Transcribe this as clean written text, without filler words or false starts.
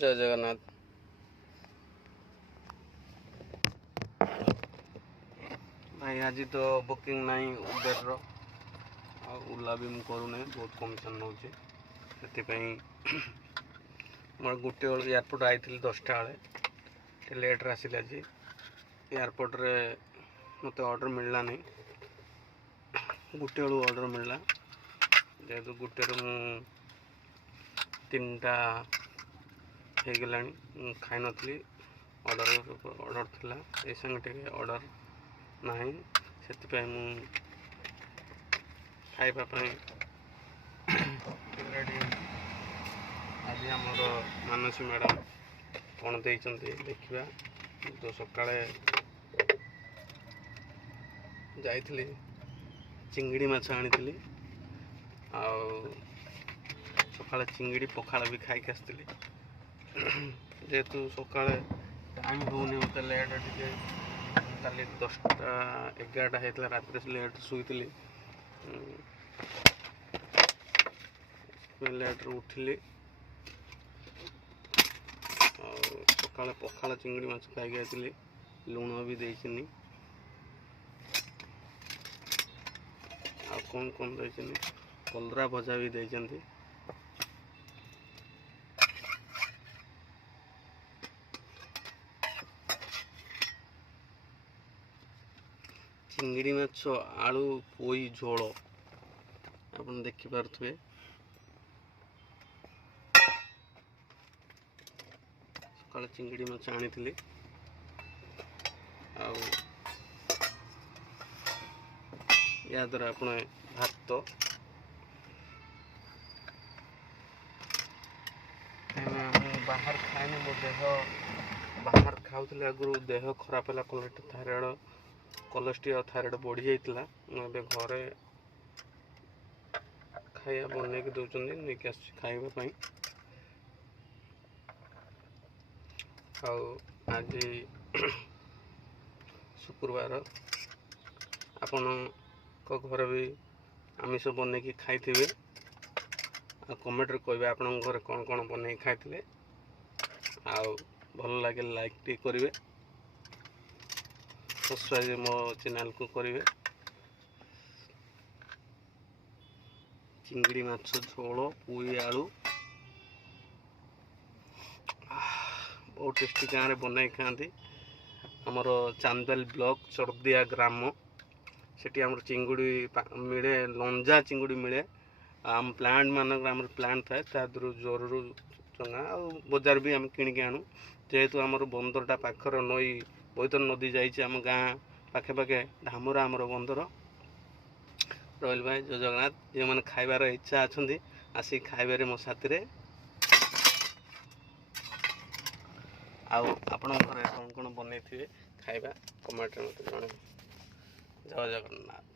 जय जगन्नाथ। भाई आज तो बुकिंग नहीं उबेर रो ओला भी मुझे करूना बहुत कमिशन नौ से मोर गोटे एयरपोर्ट आई 10टा बेले लेट्रे आसिल आज एयरपोर्ट रे मत ऑर्डर मिलला नहीं गोटे बेलू ऑर्डर मिलला जेहेतु गोटे तीन-टा हो गला खाई नी ऑर्डर थिला ए संगे ऑर्डर नहीं से खाइबापी रेडी आज आमर मानसी मैडम कौन देइचंती देखिबा तो सकाळे जाइथिली चिंगड़ी माछ आनी सकाळे चिंगड़ी पखाड़ भी खाई आसती जेहेतु सकाळे टाइम होनी मत लेट टे काली 10टा 11टा होता रात लेट शुई लेट उठिली सकाଳେ पखाड़ चिंगड़ी माछ खाई आसली लुण भी देनी कौन कौन देनी कलरा भजा भी देती चिंगड़ी माछ आलू पोई झोल आप देखिपे सकाल चिंगड़ी माछ आनी या द्वारा आप भात बाहर खाए मो देह बाहर खाऊले आगु देह खराब है कोलेस्ट्रॉल थायराइड बढ़ी जाता घरे खाया बनई दौरान नहीं खावाई आज शुक्रवार आपण घर भी आमिष बनई खाई कमेंट कहे आप घर कौन कौन बनई खाई भल लगे लाइक टी करेंगे सब्सक्राइब मो चैनल को करेंगे। चिंगड़ी माछ झोल पुई आलू बहुत टेस्टी गाँव में बनई खाती आमर चांदल ब्लॉक चरदिया ग्राम से चिंगुड़ी मिले लंजा चिंगुड़ी मिले आम प्लांट मानक प्लांट थाए जरूर चंगा बजार भी आम किणिक आणु जेहेतु आमर बंदरटा पाखर नई बैतर नदी जाइए आम गाँ पाखे पाखे धामरा आमर बंदर रोहिल भाई जय जगन्नाथ जो मैंने खाइबार इच्छा अच्छा आसिक खाइबारे मो साथी आपण घर कौन कौन बनई थे खाइबा कमेंट मत जन जय जगन्नाथ।